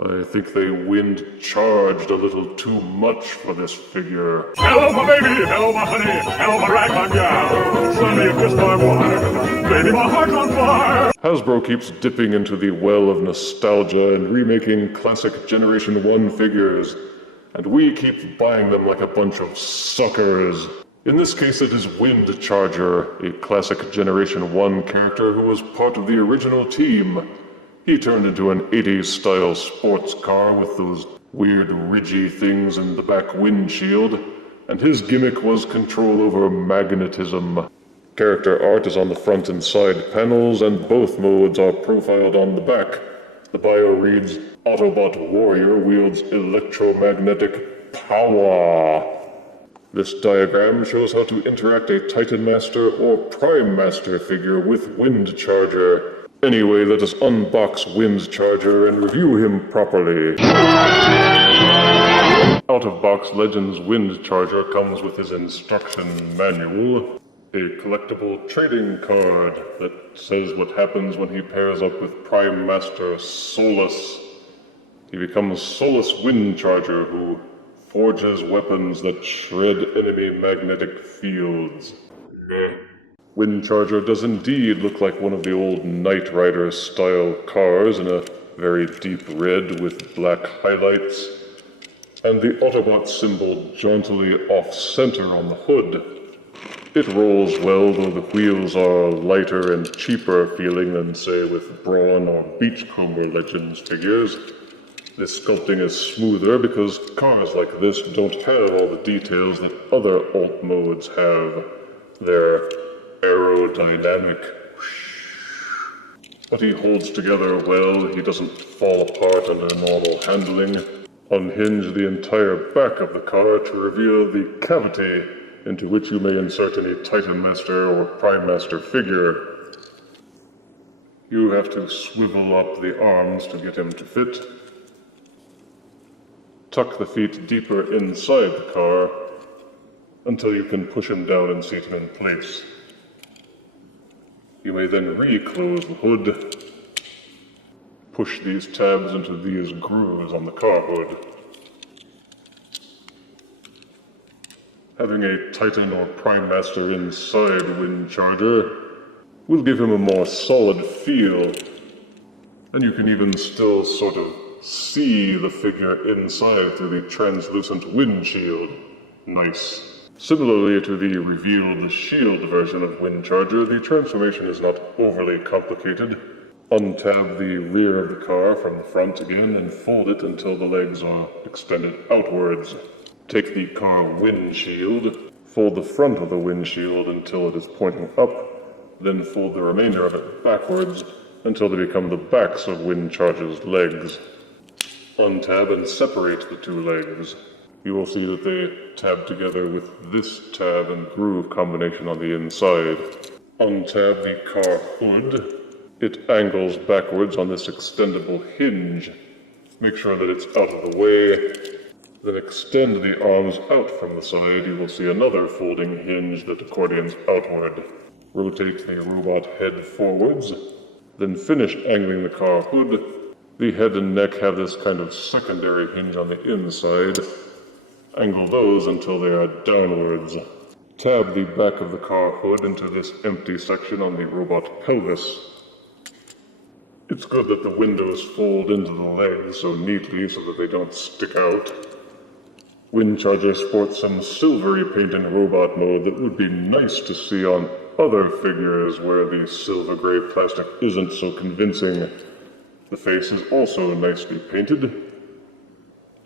I think they wind-charged a little too much for this figure. Hello, my baby! Hello, my honey! Hello, my ragtime gal! Son, you kissed my wife! Baby, my heart's on fire! Hasbro keeps dipping into the well of nostalgia and remaking classic Generation 1 figures, and we keep buying them like a bunch of suckers. In this case, it is Windcharger, a classic Generation 1 character who was part of the original team. He turned into an 80s-style sports car with those weird ridgy things in the back windshield, and his gimmick was control over magnetism. Character art is on the front and side panels, and both modes are profiled on the back. The bio reads, Autobot Warrior wields electromagnetic power. This diagram shows how to interact a Titan Master or Prime Master figure with Windcharger. Anyway, let us unbox Windcharger and review him properly. Out-of-box Legends Windcharger comes with his instruction manual, a collectible trading card that says what happens when he pairs up with Prime Master Solus. He becomes Solus Windcharger, who forges weapons that shred enemy magnetic fields. Windcharger does indeed look like one of the old Knight Rider style cars in a very deep red with black highlights, and the Autobot symbol jauntily off-center on the hood. It rolls well, though the wheels are lighter and cheaper feeling than, say, with Brawn or Beachcomber Legends figures. This sculpting is smoother because cars like this don't have all the details that other alt modes have. They're aerodynamic. But he holds together well, he doesn't fall apart under normal handling. Unhinge the entire back of the car to reveal the cavity into which you may insert any Titan Master or Prime Master figure. You have to swivel up the arms to get him to fit. Tuck the feet deeper inside the car until you can push him down and seat him in place. You may then re-close the hood. Push these tabs into these grooves on the car hood. Having a Titan or Prime Master inside Windcharger will give him a more solid feel, and you can even still sort of see the figure inside through the translucent windshield. Nice. Similarly to the revealed shield version of Windcharger, the transformation is not overly complicated. Untab the rear of the car from the front again and fold it until the legs are extended outwards. Take the car windshield, fold the front of the windshield until it is pointing up, then fold the remainder of it backwards until they become the backs of Windcharger's legs. Untab and separate the two legs. You will see that they tab together with this tab and groove combination on the inside. Untab the car hood. It angles backwards on this extendable hinge. Make sure that it's out of the way. Then extend the arms out from the side. You will see another folding hinge that accordions outward. Rotate the robot head forwards. Then finish angling the car hood. The head and neck have this kind of secondary hinge on the inside. Angle those until they are downwards. Tab the back of the car hood into this empty section on the robot pelvis. It's good that the windows fold into the legs so neatly so that they don't stick out. Windcharger sports some silvery paint in robot mode that would be nice to see on other figures where the silver gray plastic isn't so convincing. The face is also nicely painted.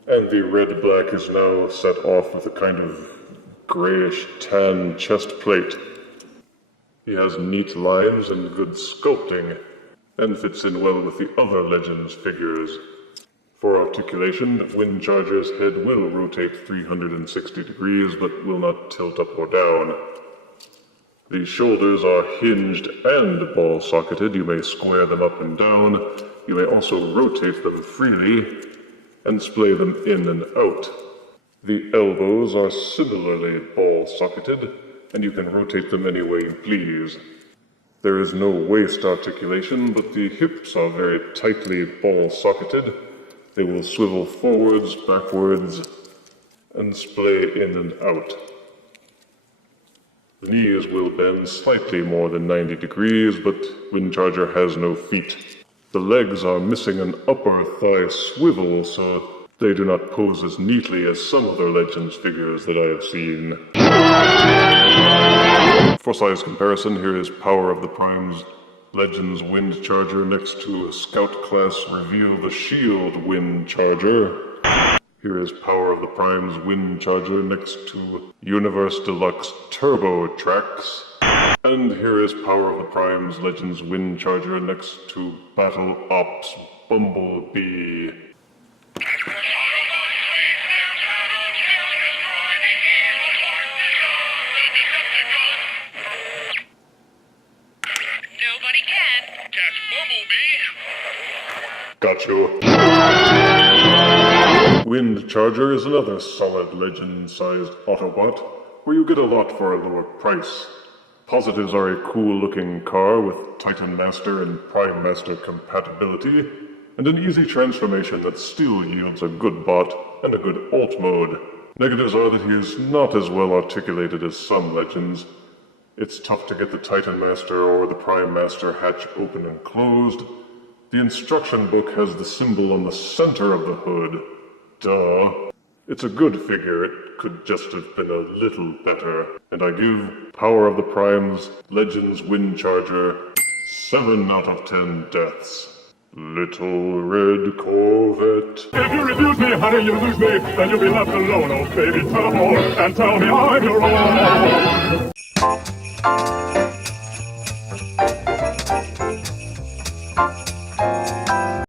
And the red-black is now set off with a kind of grayish tan chest plate. He has neat lines and good sculpting, and fits in well with the other Legends figures. For articulation, Windcharger's head will rotate 360 degrees, but will not tilt up or down. The shoulders are hinged and ball-socketed. You may square them up and down. You may also rotate them freely and splay them in and out. The elbows are similarly ball-socketed, and you can rotate them any way you please. There is no waist articulation, but the hips are very tightly ball-socketed, They will swivel forwards, backwards, and splay in and out. The knees will bend slightly more than 90 degrees, but Windcharger has no feet. The legs are missing an upper thigh swivel, so they do not pose as neatly as some other Legends figures that I have seen. For size comparison, here is Power of the Primes Legends Windcharger next to Scout Class Reveal the Shield Windcharger. Here is Power of the Primes Windcharger next to Universe Deluxe Turbo Tracks. And here is Power of the Primes Legends Windcharger next to Battle Ops Bumblebee. Nobody can catch Bumblebee. Got you. Windcharger is another solid Legend-sized Autobot, where you get a lot for a lower price. Positives are a cool-looking car with Titan Master and Prime Master compatibility, and an easy transformation that still yields a good bot and a good alt mode. Negatives are that he is not as well articulated as some Legends. It's tough to get the Titan Master or the Prime Master hatch open and closed. The instruction book has the symbol on the center of the hood. Duh. It's a good figure, it could just have been a little better. And I give Power of the Primes Legends Windcharger 7 out of 10 deaths. Little red Corvette. If you refuse me, honey, you lose me. Then you'll be left alone, oh baby, tell all and tell me I'm your own.